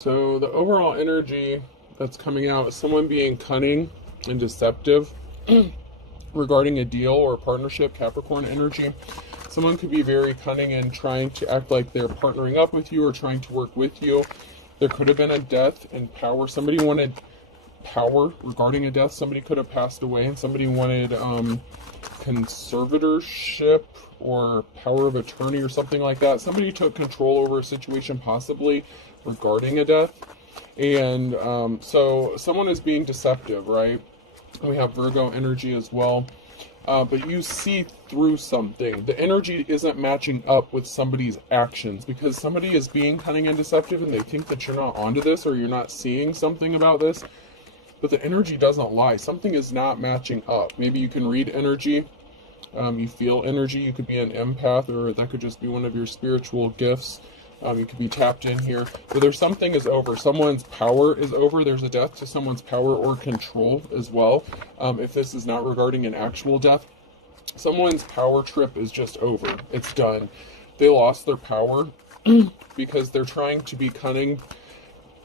So the overall energy that's coming out is someone being cunning and deceptive regarding a deal or a partnership, Capricorn energy. Someone could be very cunning and trying to act like they're partnering up with you or trying to work with you. There could have been a death and power. Somebody wanted power regarding a death. Somebody could have passed away and somebody wanted conservatorship or power of attorney or something like that. Somebody took control over a situation possibly regarding a death. And so someone is being deceptive, right? We have Virgo energy as well. But you see through something. The energy isn't matching up with somebody's actions because somebody is being cunning and deceptive and they think that you're not onto this or you're not seeing something about this. But the energy doesn't lie. Something is not matching up. Maybe you can read energy. You feel energy. You could be an empath, or that could just be one of your spiritual gifts. You could be tapped in here. But there's something is over. Someone's power is over. There's a death to someone's power or control as well. If this is not regarding an actual death, someone's power trip is just over. It's done. They lost their power because they're trying to be cunning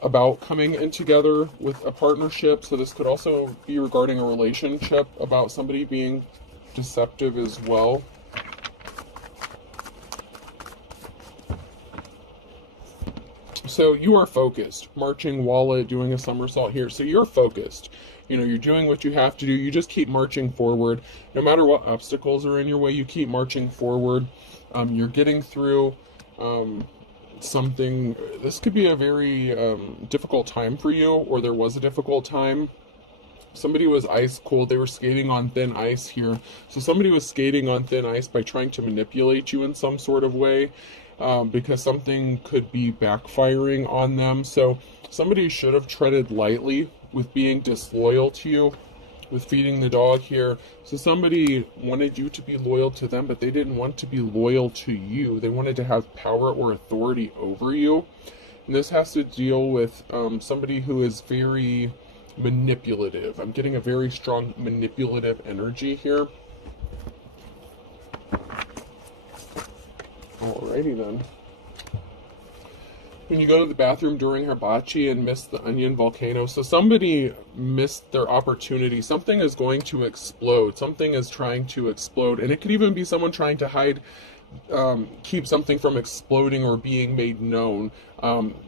about coming in together with a partnership. So this could also be regarding a relationship, about somebody being deceptive as well. So you are focused, marching wallet, doing a somersault here. So you're focused. You know, you're doing what you have to do. You just keep marching forward. No matter what obstacles are in your way, you keep marching forward. You're getting through something. This could be a very difficult time for you, or there was a difficult time. Somebody was ice cold. They were skating on thin ice here. So somebody was skating on thin ice by trying to manipulate you in some sort of way. Because something could be backfiring on them. So somebody should have treaded lightly with being disloyal to you, with feeding the dog here. So somebody wanted you to be loyal to them, but they didn't want to be loyal to you. They wanted to have power or authority over you. And this has to deal with somebody who is very manipulative. I'm getting a very strong manipulative energy here. Alrighty then. When you go to the bathroom during hibachi and miss the onion volcano, so somebody missed their opportunity. Something is going to explode. Something is trying to explode. And it could even be someone trying to hide, keep something from exploding or being made known.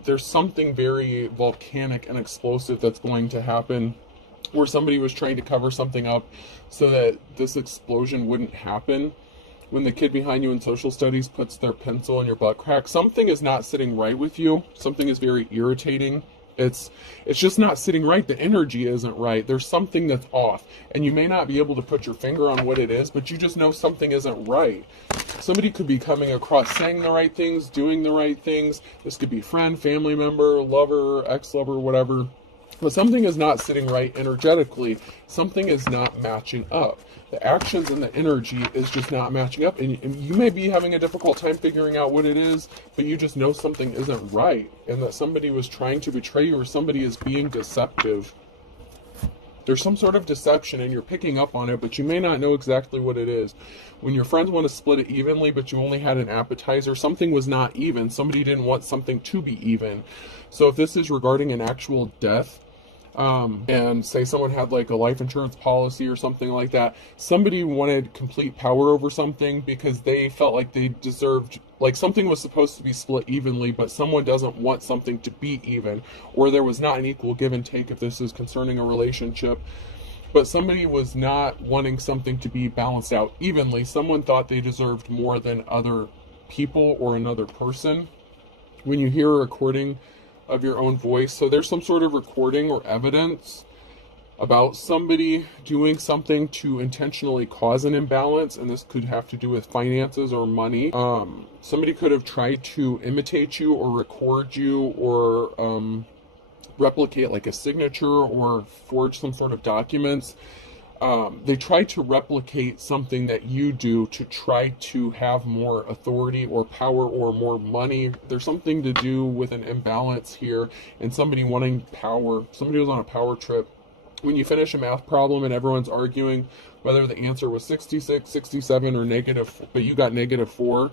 There's something very volcanic and explosive that's going to happen, where somebody was trying to cover something up so that this explosion wouldn't happen. When the kid behind you in social studies puts their pencil in your butt crack, something is not sitting right with you. Something is very irritating. It's just not sitting right. The energy isn't right. There's something that's off. And you may not be able to put your finger on what it is, but you just know something isn't right. Somebody could be coming across saying the right things, doing the right things. This could be friend, family member, lover, ex-lover, whatever. But something is not sitting right energetically. Something is not matching up. The actions and the energy is just not matching up. And you may be having a difficult time figuring out what it is, but you just know something isn't right. And that somebody was trying to betray you, or somebody is being deceptive. There's some sort of deception and you're picking up on it, but you may not know exactly what it is. When your friends want to split it evenly, but you only had an appetizer, something was not even. Somebody didn't want something to be even. So if this is regarding an actual death, and say someone had like a life insurance policy or something like that, somebody wanted complete power over something because they felt like they deserved, like something was supposed to be split evenly, but someone doesn't want something to be even, or there was not an equal give and take if this is concerning a relationship. But somebody was not wanting something to be balanced out evenly. Someone thought they deserved more than other people or another person. When you hear a recording of your own voice, so there's some sort of recording or evidence about somebody doing something to intentionally cause an imbalance, and this could have to do with finances or money. Somebody could have tried to imitate you or record you or replicate like a signature or forge some sort of documents. They try to replicate something that you do to try to have more authority or power or more money. There's something to do with an imbalance here and somebody wanting power. Somebody was on a power trip. When you finish a math problem and everyone's arguing whether the answer was 66, 67, or negative, but you got -4.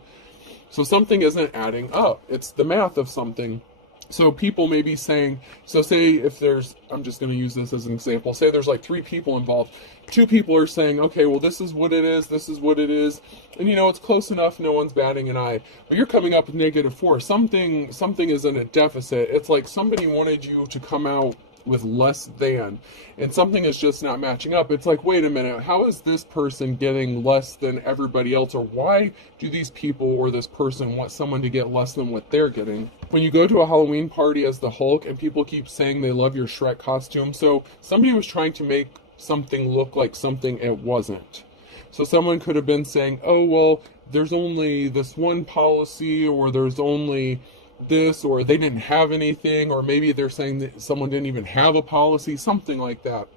So something isn't adding up. It's the math of something. So people may be saying, so say if there's, I'm just going to use this as an example, say there's like 3 people involved. 2 people are saying, okay, well, this is what it is, this is what it is, and it's close enough, no one's batting an eye. But you're coming up with -4. Something is in a deficit. It's like somebody wanted you to come out with less than, and something is just not matching up. It's like, wait a minute, how is this person getting less than everybody else, or why do these people or this person want someone to get less than what they're getting? When you go to a Halloween party as the Hulk and people keep saying they love your Shrek costume, so somebody was trying to make something look like something it wasn't. So someone could have been saying, oh, well, there's only this one policy, or there's only this, or they didn't have anything, or maybe they're saying that someone didn't even have a policy, something like that.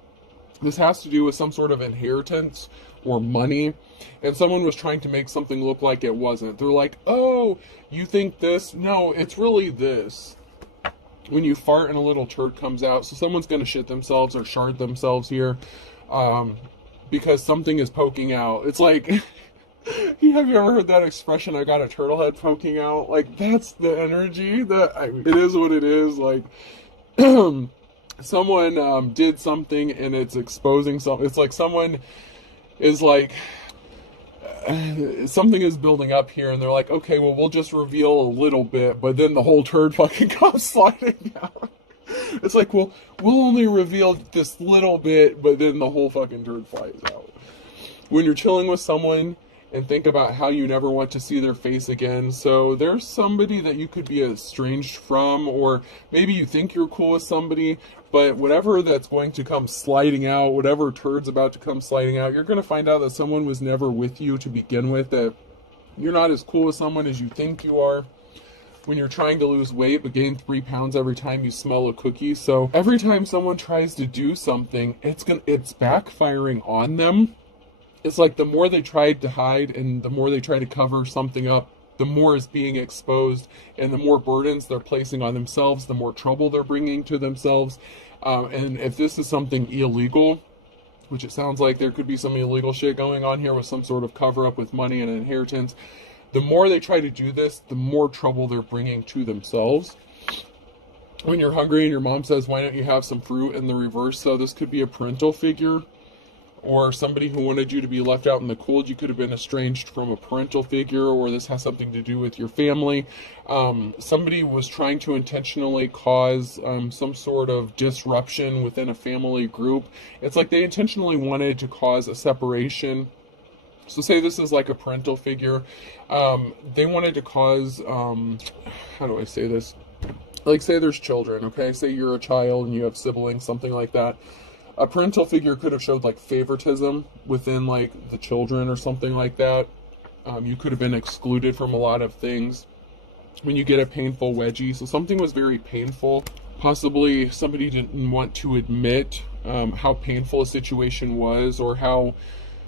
This has to do with some sort of inheritance or money, and someone was trying to make something look like it wasn't. They're like, oh, you think this? No, it's really this. When you fart and a little turd comes out, so someone's going to shit themselves or shard themselves here, because something is poking out. It's like, have you ever heard that expression, I got a turtle head poking out? Like, that's the energy it is what it is. Like, someone did something and it's exposing something. It's like someone is like, something is building up here, and they're like, okay, well, we'll just reveal a little bit, but then the whole turd fucking comes sliding out. It's like, well, we'll only reveal this little bit, but then the whole fucking turd flies out. When you're chilling with someone, and think about how you never want to see their face again. So there's somebody that you could be estranged from, or maybe you think you're cool with somebody, but whatever that's going to come sliding out, whatever turd's about to come sliding out, you're going to find out that someone was never with you to begin with, that you're not as cool with someone as you think you are. When you're trying to lose weight but gain 3 pounds every time you smell a cookie. So every time someone tries to do something, it's backfiring on them. It's like the more they tried to hide and the more they try to cover something up, the more is being exposed, and the more burdens they're placing on themselves, the more trouble they're bringing to themselves. And if this is something illegal, which it sounds like there could be some illegal shit going on here with some sort of cover up with money and inheritance, the more they try to do this, the more trouble they're bringing to themselves. When you're hungry and your mom says, why don't you have some fruit, in the reverse, so this could be a parental figure, or somebody who wanted you to be left out in the cold. You could have been estranged from a parental figure, or this has something to do with your family. Somebody was trying to intentionally cause some sort of disruption within a family group. It's like they intentionally wanted to cause a separation. So say this is like a parental figure. They wanted to cause, how do I say this? Like, say there's children, okay? Say you're a child and you have siblings, something like that. A parental figure could have showed like favoritism within like the children or something like that. You could have been excluded from a lot of things. When you get a painful wedgie, so something was very painful. Possibly somebody didn't want to admit how painful a situation was, or how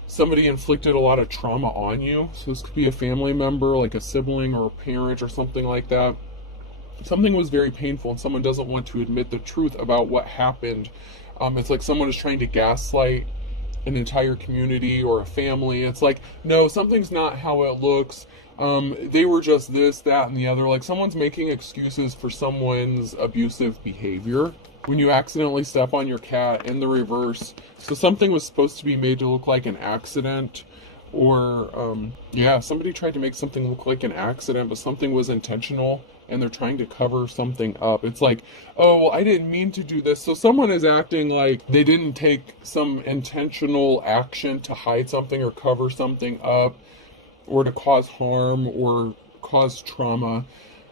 somebody inflicted a lot of trauma on you. So this could be a family member, like a sibling or a parent or something like that. Something was very painful and someone doesn't want to admit the truth about what happened. It's like someone is trying to gaslight an entire community or a family. It's like, no, something's not how it looks. They were just this, that, and the other. Like someone's making excuses for someone's abusive behavior. When you accidentally step on your cat, in the reverse. So something was supposed to be made to look like an accident. Or, somebody tried to make something look like an accident, but something was intentional, and they're trying to cover something up. It's like, oh, well, I didn't mean to do this. So someone is acting like they didn't take some intentional action to hide something or cover something up, or to cause harm or cause trauma.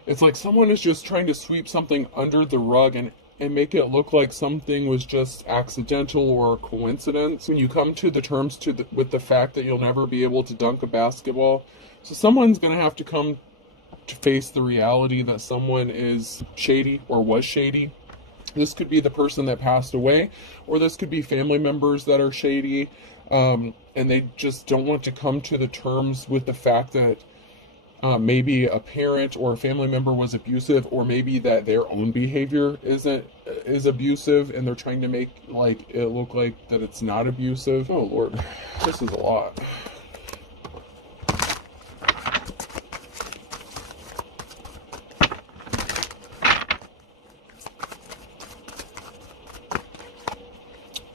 It's like someone is just trying to sweep something under the rug and make it look like something was just accidental or a coincidence. When you come to the terms with the fact that you'll never be able to dunk a basketball, so someone's going to have to come to face the reality that someone is shady or was shady. This could be the person that passed away, or this could be family members that are shady, and they just don't want to come to the terms with the fact that maybe a parent or a family member was abusive, or maybe that their own behavior is abusive, and they're trying to make like it look like that it's not abusive. Oh Lord, this is a lot.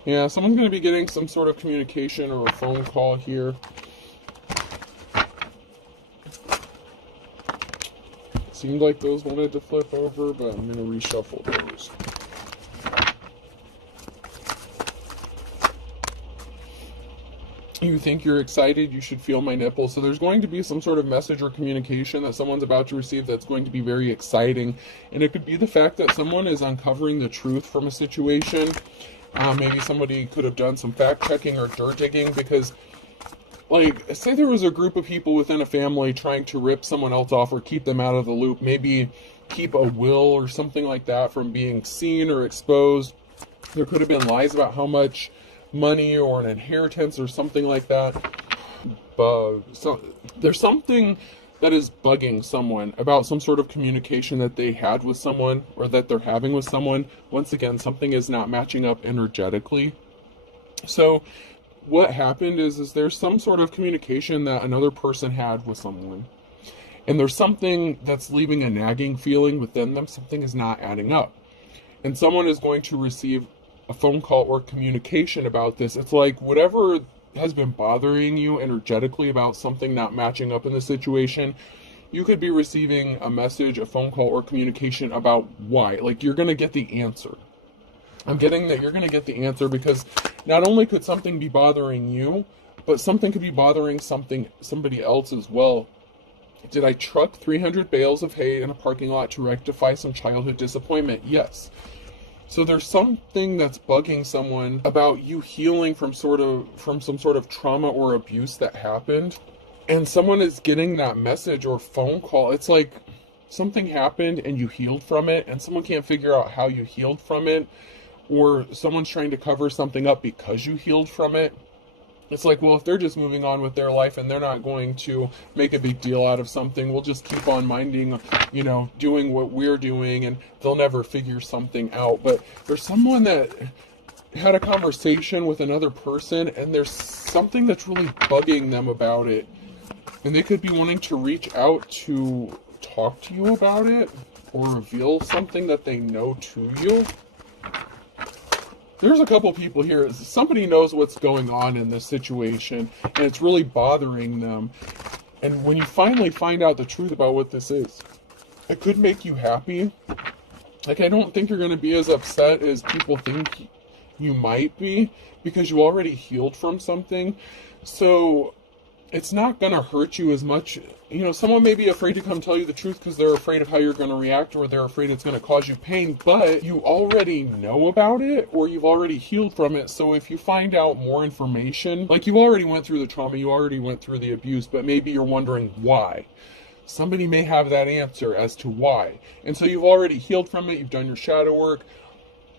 Yeah, someone's going to be getting some sort of communication or a phone call here. Seemed like those wanted to flip over, but I'm going to reshuffle those. You think you're excited, you should feel my nipple. So there's going to be some sort of message or communication that someone's about to receive that's going to be very exciting. And it could be the fact that someone is uncovering the truth from a situation. Maybe somebody could have done some fact checking or dirt digging, because, like, say there was a group of people within a family trying to rip someone else off or keep them out of the loop, maybe keep a will or something like that from being seen or exposed. There could have been lies about how much money or an inheritance or something like that. So there's something that is bugging someone about some sort of communication that they had with someone or that they're having with someone. Once again, something is not matching up energetically. So what happened is there's some sort of communication that another person had with someone, and there's something that's leaving a nagging feeling within them. Something is not adding up, and someone is going to receive a phone call or communication about this. It's like whatever has been bothering you energetically about something not matching up in the situation, you could be receiving a message, a phone call, or communication about why. Like, you're going to get the answer. I'm getting that you're going to get the answer, because not only could something be bothering you, but something could be bothering somebody else as well. Did I truck 300 bales of hay in a parking lot to rectify some childhood disappointment? Yes. So there's something that's bugging someone about you healing from some sort of trauma or abuse that happened. And someone is getting that message or phone call. It's like something happened and you healed from it, and someone can't figure out how you healed from it, or someone's trying to cover something up because you healed from it. It's like, well, if they're just moving on with their life and they're not going to make a big deal out of something, we'll just keep on minding, doing what we're doing, and they'll never figure something out. But there's someone that had a conversation with another person, and there's something that's really bugging them about it. And they could be wanting to reach out to talk to you about it or reveal something that they know to you. There's a couple people here. Somebody knows what's going on in this situation, and it's really bothering them. And when you finally find out the truth about what this is, it could make you happy. Like, I don't think you're going to be as upset as people think you might be, because you already healed from something. So it's not going to hurt you as much. Someone may be afraid to come tell you the truth because they're afraid of how you're going to react, or they're afraid it's going to cause you pain, but you already know about it, or you've already healed from it. So if you find out more information, like, you already went through the trauma, you already went through the abuse, but maybe you're wondering why. Somebody may have that answer as to why. And so you've already healed from it, you've done your shadow work.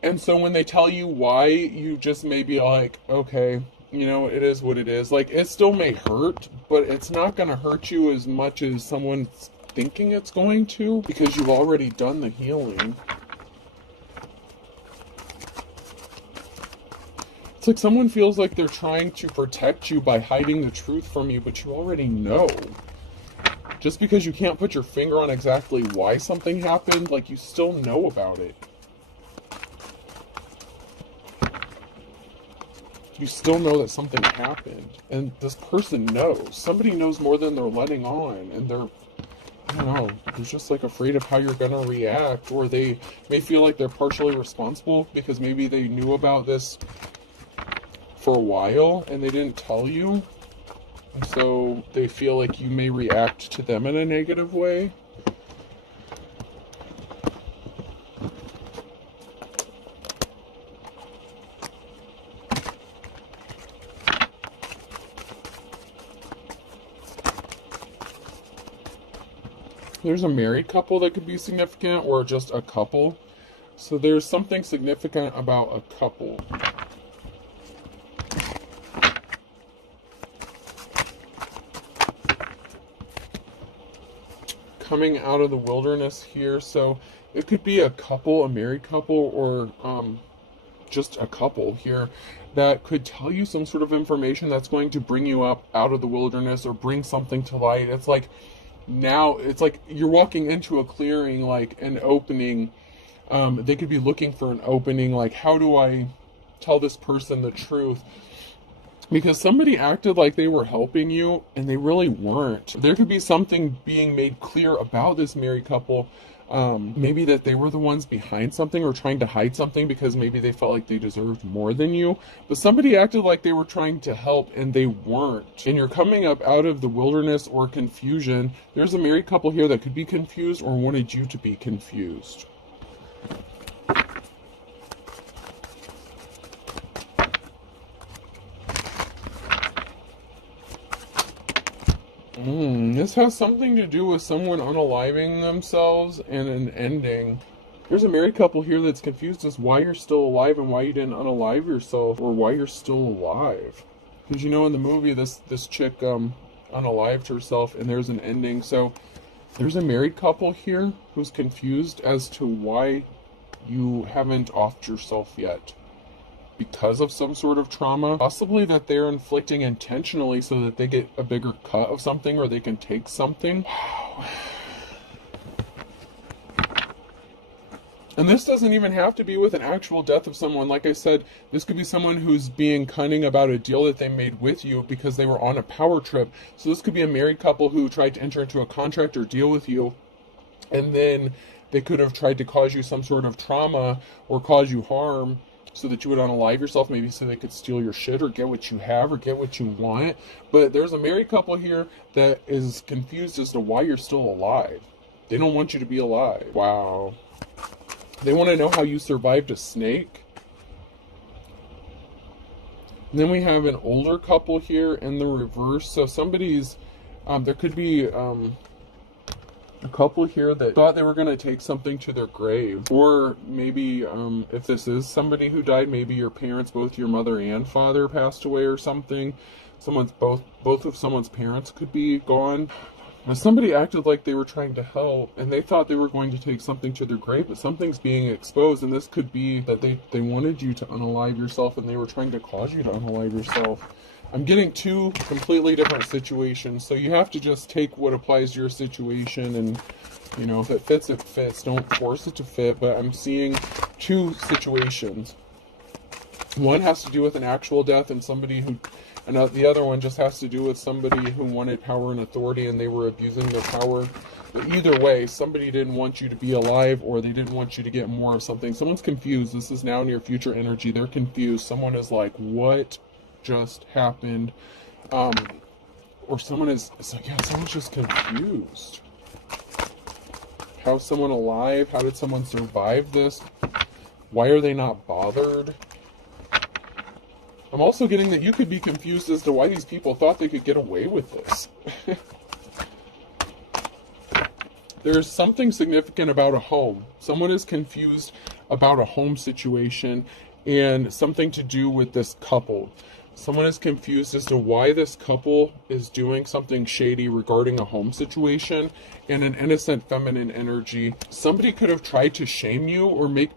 And so when they tell you why, you just may be like, okay, it is what it is. Like, it still may hurt, but it's not going to hurt you as much as someone's thinking it's going to, because you've already done the healing. It's like someone feels like they're trying to protect you by hiding the truth from you, but you already know. Just because you can't put your finger on exactly why something happened, like, you still know about it. You still know that something happened, and this person knows. Somebody knows more than they're letting on, and they're just like afraid of how you're gonna react, or they may feel like they're partially responsible because maybe they knew about this for a while and they didn't tell you, and so they feel like you may react to them in a negative way. There's a married couple that could be significant, or just a couple. So there's something significant about a couple. Coming out of the wilderness here. So it could be a couple, a married couple, or just a couple here that could tell you some sort of information that's going to bring you up out of the wilderness or bring something to light. It's like, now it's like you're walking into a clearing, like an opening. They could be looking for an opening, like, how do I tell this person the truth, because somebody acted like they were helping you and they really weren't. There could be something being made clear about this married couple. Maybe that they were the ones behind something or trying to hide something because maybe they felt like they deserved more than you. But somebody acted like they were trying to help and they weren't. And you're coming up out of the wilderness or confusion. There's a married couple here that could be confused or wanted you to be confused. This has something to do with someone unaliving themselves and an ending. There's a married couple here that's confused as why you're still alive and why you didn't unalive yourself, or why you're still alive. Because you know in the movie this chick unalived herself and there's an ending. So there's a married couple here who's confused as to why you haven't offed yourself yet. Because of some sort of trauma, possibly that they're inflicting intentionally so that they get a bigger cut of something or they can take something. Wow. And this doesn't even have to be with an actual death of someone. Like I said, this could be someone who's being cunning about a deal that they made with you because they were on a power trip. So this could be a married couple who tried to enter into a contract or deal with you, and then they could have tried to cause you some sort of trauma or cause you harm, so that you would unalive yourself, maybe so they could steal your shit or get what you have or get what you want. But there's a married couple here that is confused as to why you're still alive. They don't want you to be alive. Wow. They want to know how you survived a snake. And then we have an older couple here in the reverse. So somebody's, there could be a couple here that thought they were going to take something to their grave. Or maybe if this is somebody who died, maybe your parents, both your mother and father, passed away or something. Both of someone's parents could be gone. Now, somebody acted like they were trying to help and they thought they were going to take something to their grave, but something's being exposed, and this could be that they wanted you to unalive yourself and they were trying to cause you to unalive yourself. I'm getting two completely different situations, so you have to just take what applies to your situation, and you know, if it fits, it fits. Don't force it to fit. But I'm seeing two situations. One has to do with an actual death and somebody who, and the other one just has to do with somebody who wanted power and authority and they were abusing their power. But either way, somebody didn't want you to be alive, or they didn't want you to get more of something. Someone's confused. This is now near future energy. They're confused. Someone is like, what just happened? Or someone is, it's like, yeah, someone's just confused. How's someone alive? How did someone survive this? Why are they not bothered? I'm also getting that you could be confused as to why these people thought they could get away with this. There's something significant about a home. Someone is confused about a home situation and something to do with this couple. Someone is confused as to why this couple is doing something shady regarding a home situation and an innocent feminine energy. Somebody could have tried to shame you or make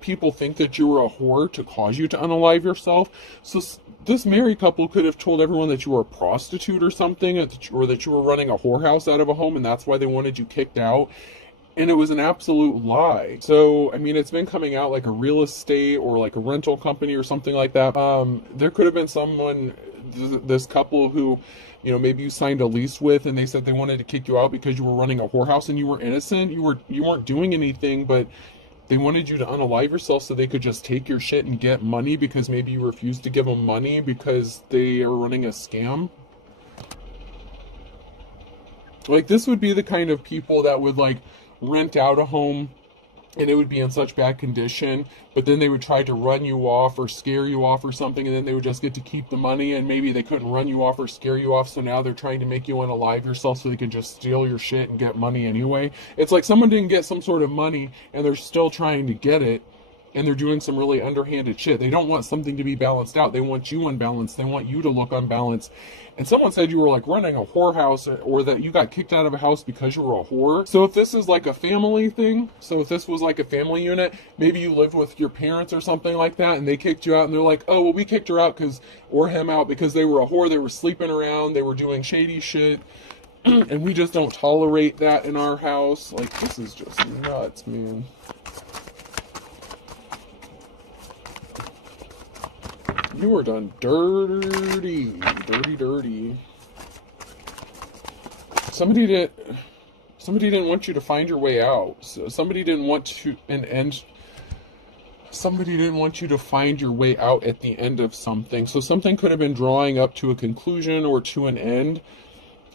people think that you were a whore to cause you to unalive yourself. So this married couple could have told everyone that you were a prostitute or something, or that you were running a whorehouse out of a home, and that's why they wanted you kicked out. And it was an absolute lie. So, I mean, it's been coming out like a real estate or like a rental company or something like that. There could have been someone, this couple who, you know, maybe you signed a lease with, and they said they wanted to kick you out because you were running a whorehouse and you were innocent. You weren't doing anything, but they wanted you to unalive yourself so they could just take your shit and get money because maybe you refused to give them money because they are running a scam. Like, this would be the kind of people that would like rent out a home and it would be in such bad condition, but then they would try to run you off or scare you off or something, and then they would just get to keep the money, and maybe they couldn't run you off or scare you off, so now they're trying to make you unalive yourself so they can just steal your shit and get money anyway. It's like someone didn't get some sort of money and they're still trying to get it, and they're doing some really underhanded shit. They don't want something to be balanced out. They want you unbalanced. They want you to look unbalanced. And someone said you were like running a whorehouse, or that you got kicked out of a house because you were a whore. So if this is like a family thing, so if this was like a family unit, maybe you lived with your parents or something like that, and they kicked you out, and they're like, oh, well, we kicked her out or him out because they were a whore. They were sleeping around. They were doing shady shit. And we just don't tolerate that in our house. Like, this is just nuts, man. You were done dirty. Dirty, dirty. Somebody didn't want you to find your way out. So somebody didn't want to somebody didn't want you to find your way out at the end of something. So something could have been drawing up to a conclusion or to an end,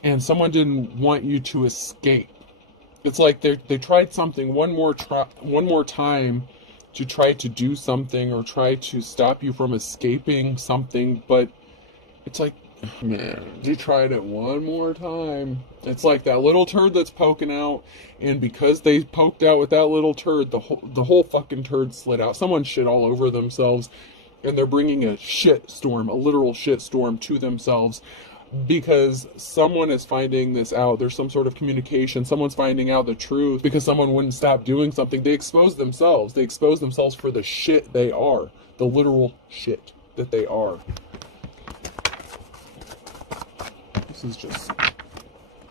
and someone didn't want you to escape. It's like they tried something one more time to try to do something or try to stop you from escaping something, but it's like, man, they tried it one more time. It's like that little turd that's poking out, and because they poked out with that little turd, the whole fucking turd slid out. Someone shit all over themselves, and they're bringing a shit storm, a literal shit storm to themselves, because someone is finding this out. There's some sort of communication. Someone's finding out the truth because someone wouldn't stop doing something. They expose themselves. They expose themselves for the shit they are, the literal shit that they are.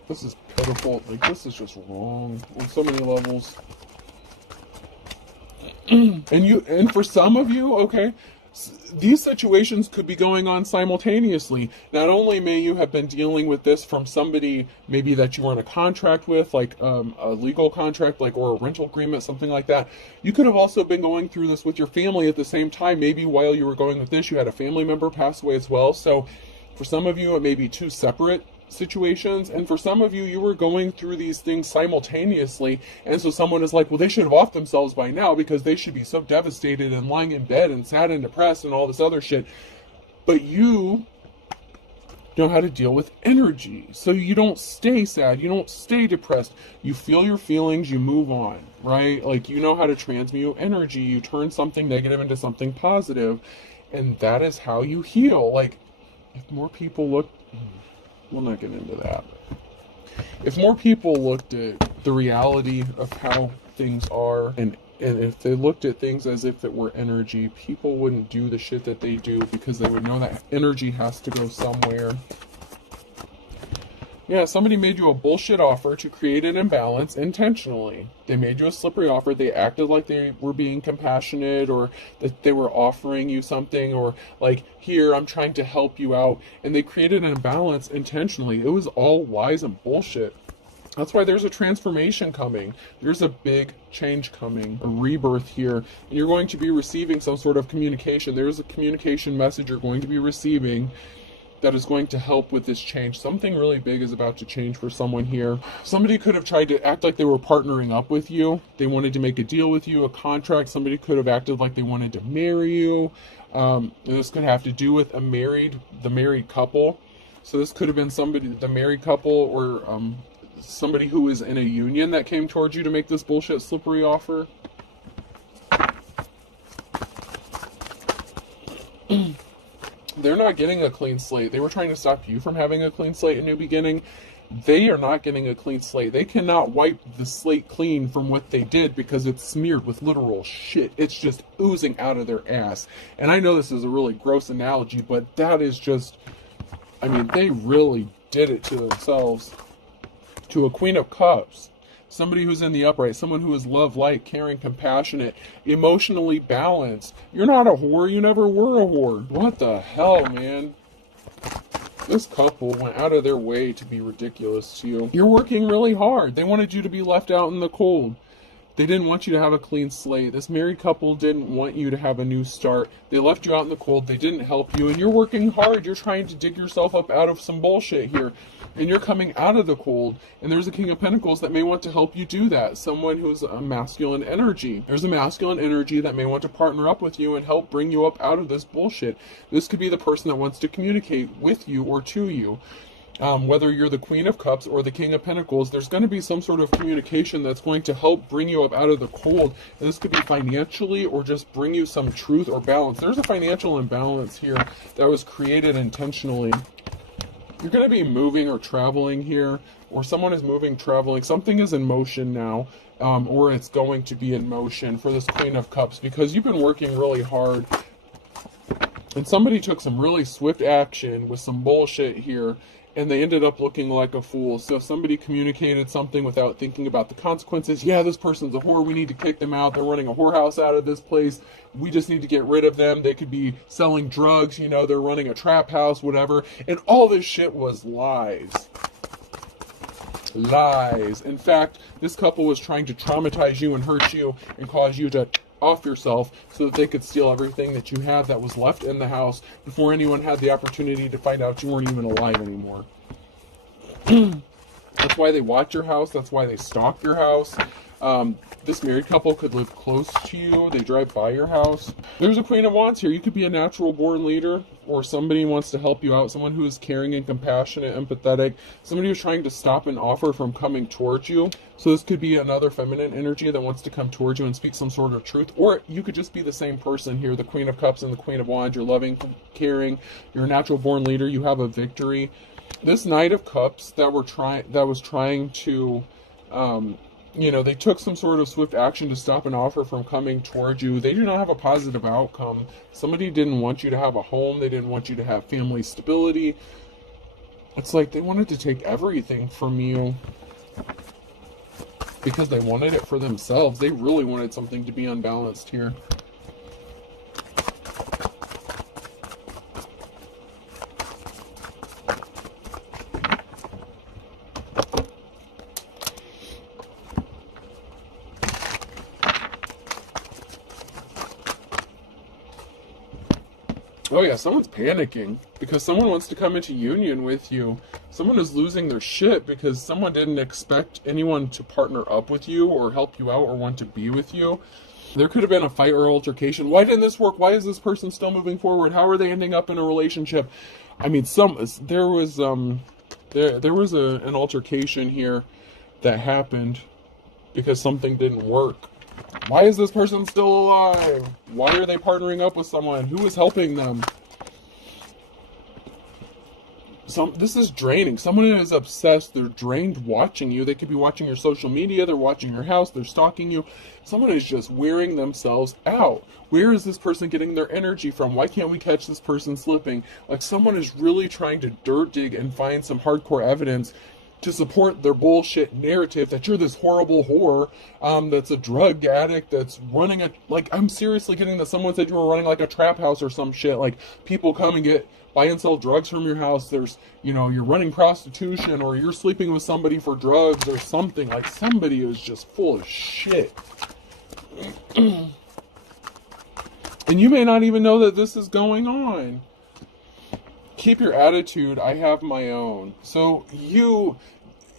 This is pitiful. Like, this is just wrong on so many levels. And for some of you, okay, these situations could be going on simultaneously. Not only may you have been dealing with this from somebody maybe that you were in a contract with, like a legal contract, like, or a rental agreement, something like that. You could have also been going through this with your family at the same time. Maybe while you were going with this, you had a family member pass away as well. So for some of you, it may be two separate situations, and for some of you, you were going through these things simultaneously, and so someone is like, well, they should have offed themselves by now because they should be so devastated and lying in bed and sad and depressed and all this other shit. But you know how to deal with energy, so you don't stay sad, you don't stay depressed, you feel your feelings, you move on, right? Like, you know how to transmute energy, you turn something negative into something positive, and that is how you heal. Like, if more people look, we'll not get into that. If more people looked at the reality of how things are, and if they looked at things as if it were energy, people wouldn't do the shit that they do because they would know that energy has to go somewhere. Yeah, somebody made you a bullshit offer to create an imbalance intentionally. They made you a slippery offer. They acted like they were being compassionate, or that they were offering you something, or like, here, I'm trying to help you out. And they created an imbalance intentionally. It was all lies and bullshit. That's why there's a transformation coming. There's a big change coming, a rebirth here. And you're going to be receiving some sort of communication. There's a communication message you're going to be receiving that is going to help with this change. Something really big is about to change for someone here. Somebody could have tried to act like they were partnering up with you. They wanted to make a deal with you, a contract. Somebody could have acted like they wanted to marry you. This could have to do with the married couple. So this could have been somebody, the married couple, or somebody who is in a union that came towards you to make this bullshit slippery offer. They're not getting a clean slate. They were trying to stop you from having a clean slate, a new beginning. They are not getting a clean slate. They cannot wipe the slate clean from what they did because it's smeared with literal shit. It's just oozing out of their ass. And I know this is a really gross analogy, but that is just, I mean, they really did it to themselves. To a Queen of Cups. Somebody who's in the upright, someone who is love, light, caring, compassionate, emotionally balanced. You're not a whore, you never were a whore. What the hell, man? This couple went out of their way to be ridiculous to you. You're working really hard. They wanted you to be left out in the cold. They didn't want you to have a clean slate. This married couple didn't want you to have a new start. They left you out in the cold. They didn't help you. And you're working hard. You're trying to dig yourself up out of some bullshit here. And you're coming out of the cold. And there's a King of Pentacles that may want to help you do that. Someone who's a masculine energy. There's a masculine energy that may want to partner up with you and help bring you up out of this bullshit. This could be the person that wants to communicate with you or to you. Whether you're the Queen of Cups or the King of Pentacles, there's going to be some sort of communication that's going to help bring you up out of the cold. And this could be financially or just bring you some truth or balance. There's a financial imbalance here that was created intentionally. You're going to be moving or traveling here, or someone is moving, traveling. Something is in motion now, or it's going to be in motion for this Queen of Cups because you've been working really hard. And somebody took some really swift action with some bullshit here, and they ended up looking like a fool. So if somebody communicated something without thinking about the consequences, yeah, this person's a whore, we need to kick them out, they're running a whorehouse out of this place, we just need to get rid of them, they could be selling drugs, you know, they're running a trap house, whatever. And all this shit was lies. Lies. In fact, this couple was trying to traumatize you and hurt you and cause you to off yourself so that they could steal everything that you have that was left in the house before anyone had the opportunity to find out you weren't even alive anymore. That's why they watch your house. That's why they stalk your house. This married couple could live close to you. They drive by your house. There's a Queen of Wands here. You could be a natural born leader, or somebody who wants to help you out. Someone who is caring and compassionate, empathetic. Somebody who's trying to stop an offer from coming towards you. So this could be another feminine energy that wants to come towards you and speak some sort of truth. Or you could just be the same person here. The Queen of Cups and the Queen of Wands. You're loving, caring. You're a natural born leader. You have a victory. This Knight of Cups that was trying to, you know, they took some sort of swift action to stop an offer from coming towards you. They do not have a positive outcome. Somebody didn't want you to have a home. They didn't want you to have family stability. It's like they wanted to take everything from you because they wanted it for themselves. They really wanted something to be unbalanced here. Oh yeah, someone's panicking because someone wants to come into union with you. Someone is losing their shit because someone didn't expect anyone to partner up with you or help you out or want to be with you. There could have been a fight or altercation. Why didn't this work? Why is this person still moving forward? How are they ending up in a relationship? I mean, there was an altercation here that happened because something didn't work. Why is this person still alive? Why are they partnering up with someone? Who is helping them? This is draining. Someone is obsessed. They're drained watching you. They could be watching your social media. They're watching your house. They're stalking you. Someone is just wearing themselves out. Where is this person getting their energy from? Why can't we catch this person slipping? Like someone is really trying to dirt dig and find some hardcore evidence to support their bullshit narrative that you're this horrible whore, that's a drug addict, that's running a, like, I'm seriously getting that someone said you were running like a trap house or some shit, like, people come and buy and sell drugs from your house, there's, you know, you're running prostitution, or you're sleeping with somebody for drugs, or something, like, somebody is just full of shit. And you may not even know that this is going on. Keep your attitude, I have my own. So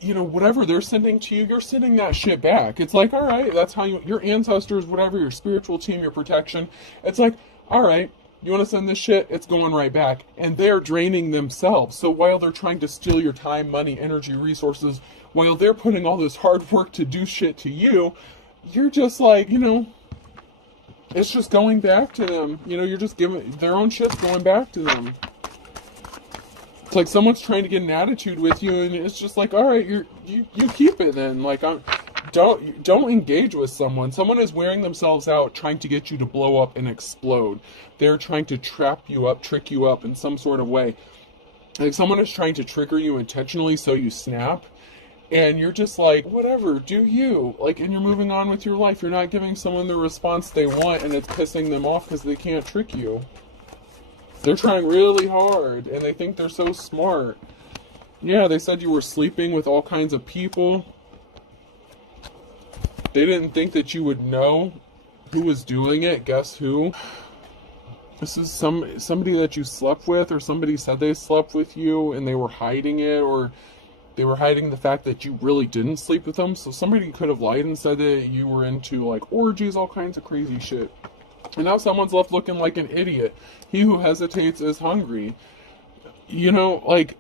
you know, whatever they're sending to you, you're sending that shit back. It's like, all right, that's how your ancestors, whatever, your spiritual team, your protection. It's like, all right, you want to send this shit? It's going right back. And they're draining themselves. So while they're trying to steal your time, money, energy, resources, while they're putting all this hard work to do shit to you, you're just like, you know, it's just going back to them. You know, you're just giving their own shit's going back to them. It's like someone's trying to get an attitude with you, and it's just like, all right, you keep it then. Like, don't engage with someone. Someone is wearing themselves out, trying to get you to blow up and explode. They're trying to trap you up, trick you up in some sort of way. Like someone is trying to trigger you intentionally so you snap, and you're just like, whatever, do you? Like, and you're moving on with your life. You're not giving someone the response they want, and it's pissing them off because they can't trick you. They're trying really hard, and they think they're so smart. Yeah, they said you were sleeping with all kinds of people. They didn't think that you would know who was doing it. Guess who? This is somebody that you slept with, or somebody said they slept with you, and they were hiding it, or they were hiding the fact that you really didn't sleep with them. So somebody could have lied and said that you were into, like, orgies, all kinds of crazy shit. And now someone's left looking like an idiot. He who hesitates is hungry. You know, like,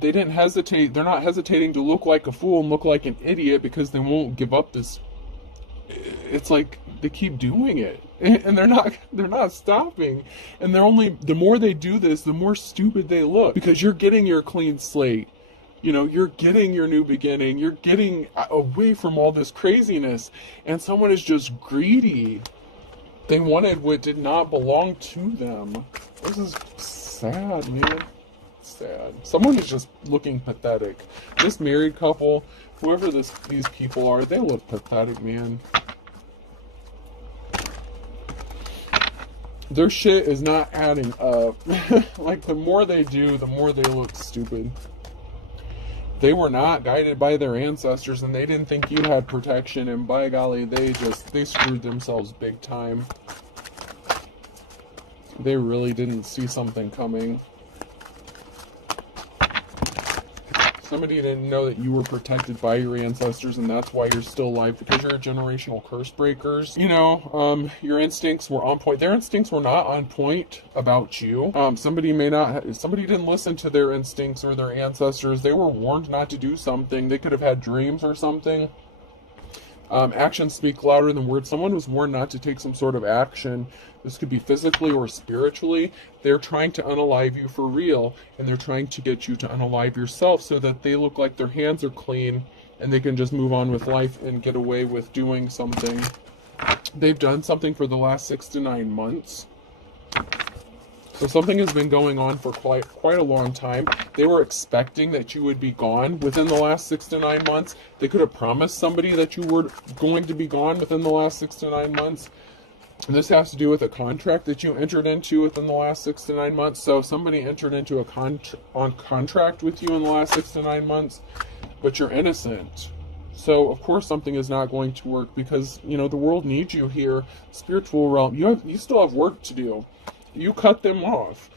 they didn't hesitate. They're not hesitating to look like a fool and look like an idiot because they won't give up this. It's like they keep doing it, and they're not stopping. And the more they do this, the more stupid they look, because you're getting your clean slate. You know, you're getting your new beginning. You're getting away from all this craziness, and someone is just greedy. They wanted what did not belong to them. This is sad, man. sad. Someone is just looking pathetic. This married couple, whoever these people are, they look pathetic, man. Their shit is not adding up. Like, the more they do, the more they look stupid. They were not guided by their ancestors, and they didn't think you had protection, and by golly, they screwed themselves big time. They really didn't see something coming. Somebody didn't know that you were protected by your ancestors, and that's why you're still alive, because you're generational curse breakers. You know, your instincts were on point. Their instincts were not on point about you. Somebody didn't listen to their instincts or their ancestors. They were warned not to do something. They could have had dreams or something. Actions speak louder than words. Someone was warned not to take some sort of action. This could be physically or spiritually. They're trying to unalive you for real, and they're trying to get you to unalive yourself so that they look like their hands are clean and they can just move on with life and get away with doing something. They've done something for the last 6 to 9 months. So something has been going on for quite a long time. They were expecting that you would be gone within the last 6 to 9 months. They could have promised somebody that you were going to be gone within the last 6 to 9 months. And this has to do with a contract that you entered into within the last 6 to 9 months. So somebody entered into a contract with you in the last 6 to 9 months, but you're innocent. So of course something is not going to work, because, you know, the world needs you here. Spiritual realm, you still have work to do. You cut them off.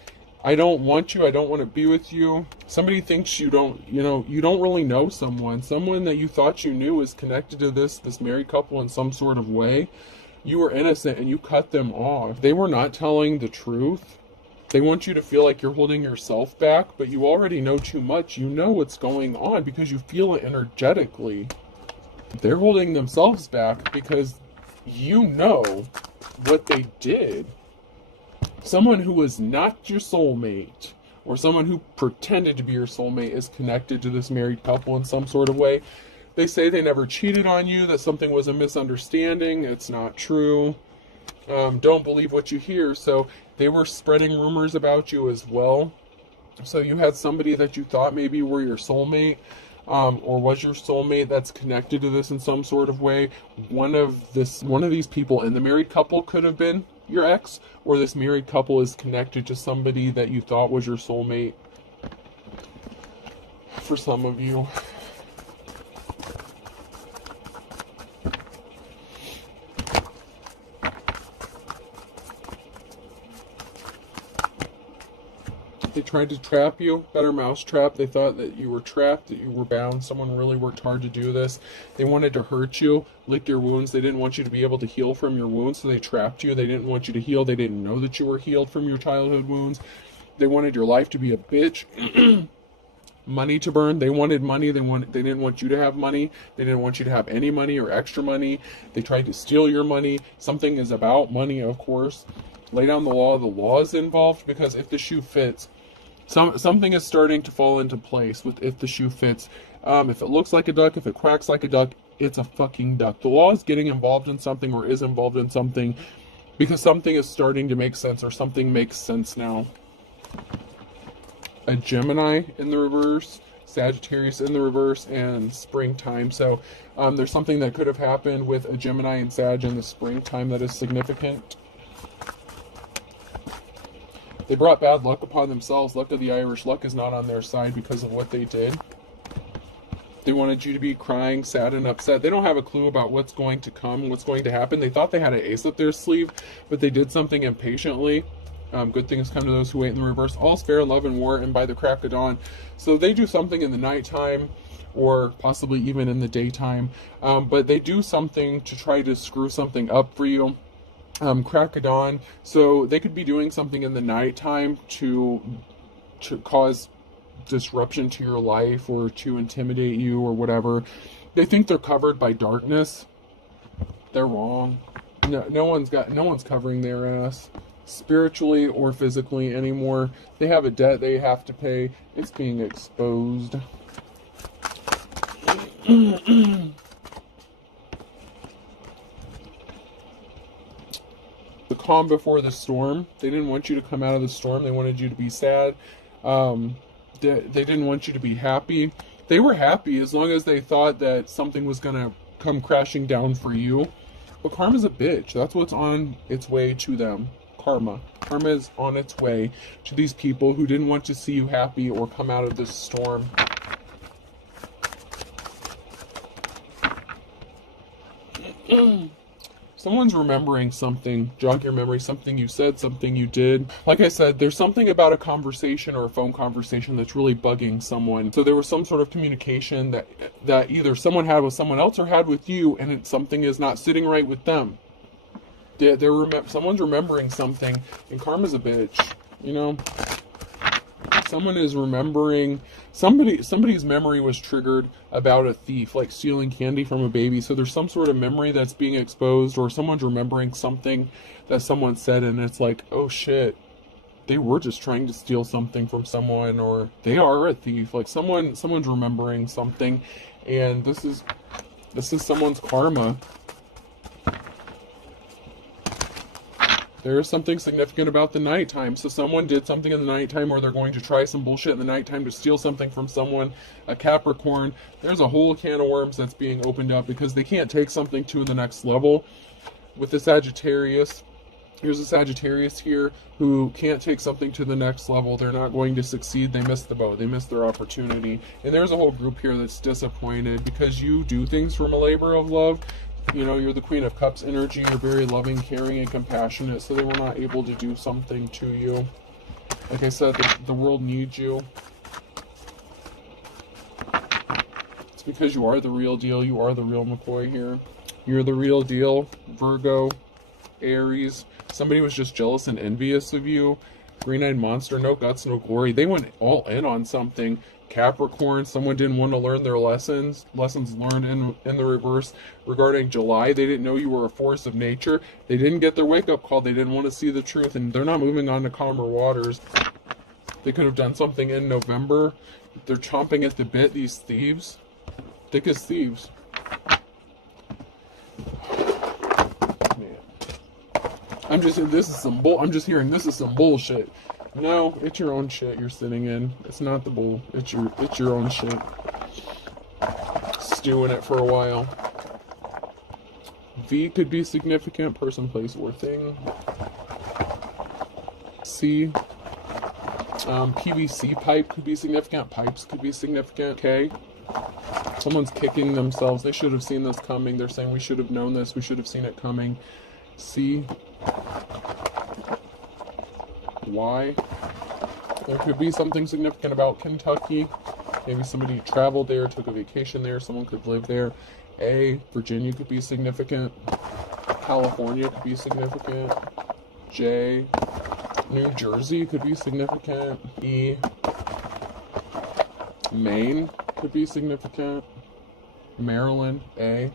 I don't want you. I don't want to be with you. Somebody thinks you don't really know someone. Someone that you thought you knew is connected to this married couple in some sort of way. You were innocent and you cut them off. They were not telling the truth. They want you to feel like you're holding yourself back, but you already know too much. You know what's going on because you feel it energetically. They're holding themselves back because you know what they did. Someone who was not your soulmate, or someone who pretended to be your soulmate, is connected to this married couple in some sort of way. They say they never cheated on you, that something was a misunderstanding. It's not true. Don't believe what you hear. So they were spreading rumors about you as well. So you had somebody that you thought maybe were your soulmate, or was your soulmate, that's connected to this in some sort of way. One of these people in the married couple could have been your ex, or this married couple is connected to somebody that you thought was your soulmate. For some of you. They tried to trap you, better mousetrap. They thought that you were trapped, that you were bound. Someone really worked hard to do this. They wanted to hurt you, lick your wounds. They didn't want you to be able to heal from your wounds, so they trapped you. They didn't want you to heal. They didn't know that you were healed from your childhood wounds. They wanted your life to be a bitch. Money to burn. They wanted money. They didn't want you to have money. They didn't want you to have any money or extra money. They tried to steal your money. Something is about money, of course. Lay down the law. The law is involved, because if the shoe fits, something is starting to fall into place with if the shoe fits. If it looks like a duck, if it quacks like a duck, it's a fucking duck. The law is getting involved in something, or is involved in something, because something is starting to make sense, or something makes sense now. A Gemini in the reverse, Sagittarius in the reverse, and springtime. So there's something that could have happened with a Gemini and Sag in the springtime that is significant. They brought bad luck upon themselves. Luck of the Irish. Luck is not on their side because of what they did. They wanted you to be crying, sad, and upset. They don't have a clue about what's going to come, what's going to happen. They thought they had an ace up their sleeve, but they did something impatiently. Good things come to those who wait in the reverse. All's fair in love and war, and by the crack of dawn. So they do something in the nighttime, or possibly even in the daytime. But they do something to try to screw something up for you. Crack of dawn. So they could be doing something in the nighttime to cause disruption to your life, or to intimidate you, or whatever. They think they're covered by darkness. They're wrong. No one's covering their ass, spiritually or physically, anymore. They have a debt they have to pay. It's being exposed. The calm before the storm. They didn't want you to come out of the storm. They wanted you to be sad. They didn't want you to be happy. They were happy as long as they thought that something was going to come crashing down for you. But karma's a bitch. That's what's on its way to them. Karma. Karma is on its way to these people who didn't want to see you happy or come out of this storm. Someone's remembering something, jog your memory, something you said, something you did. Like I said, there's something about a conversation or a phone conversation that's really bugging someone. So there was some sort of communication that either someone had with someone else or had with you, and something is not sitting right with them. Someone's remembering something, and karma's a bitch, you know? Someone is remembering, somebody's memory was triggered about a thief, like stealing candy from a baby. So there's some sort of memory that's being exposed, or someone's remembering something that someone said, and it's like, oh shit, they were just trying to steal something from someone, or they are a thief. Like someone's remembering something, and this is someone's karma. There is something significant about the nighttime. So someone did something in the nighttime, or they're going to try some bullshit in the nighttime to steal something from someone. A Capricorn. There's a whole can of worms that's being opened up because they can't take something to the next level. With the Sagittarius, here's a Sagittarius here who can't take something to the next level. They're not going to succeed. They missed the boat. They missed their opportunity. And there's a whole group here that's disappointed because you do things from a labor of love. You know, you're the Queen of Cups energy. You're very loving, caring, and compassionate. So they were not able to do something to you. Like I said, the world needs you. It's because you are the real deal. You are the real McCoy here. You're the real deal. Virgo, Aries. Somebody was just jealous and envious of you. Green-eyed monster, no guts, no glory. They went all in on something. Capricorn, someone didn't want to learn their lessons learned in the reverse. Regarding July, they didn't know you were a force of nature. They didn't get their wake-up call. They didn't want to see the truth, and they're not moving on to calmer waters. They could have done something in November. They're chomping at the bit, these thieves. Thick as thieves. Man. I'm just hearing this is some bullshit. No, it's your own shit you're sitting in. It's not the bull. It's your own shit. Stew in it for a while. V could be significant. Person, place, or thing. C. PVC pipe could be significant. Pipes could be significant. K. Someone's kicking themselves. They should have seen this coming. They're saying we should have known this. We should have seen it coming. C. Y. There could be something significant about Kentucky. Maybe somebody traveled there, took a vacation there. Someone could live there. A. Virginia could be significant. California could be significant. J. New Jersey could be significant. E. Maine could be significant. Maryland. A.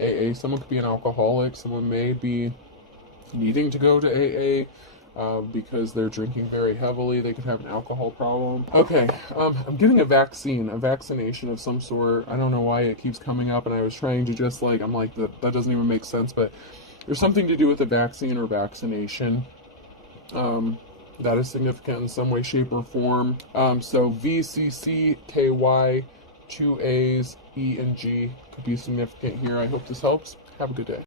AA. Someone could be an alcoholic. Someone may be needing to go to AA. Because they're drinking very heavily. They could have an alcohol problem. Okay, I'm getting a vaccination of some sort. I don't know why it keeps coming up, and I was trying to just I'm like, that doesn't even make sense, but there's something to do with a vaccine or vaccination. That is significant in some way, shape, or form. So V, C, C, K, Y, 2 A's, E, and G could be significant here. I hope this helps. Have a good day.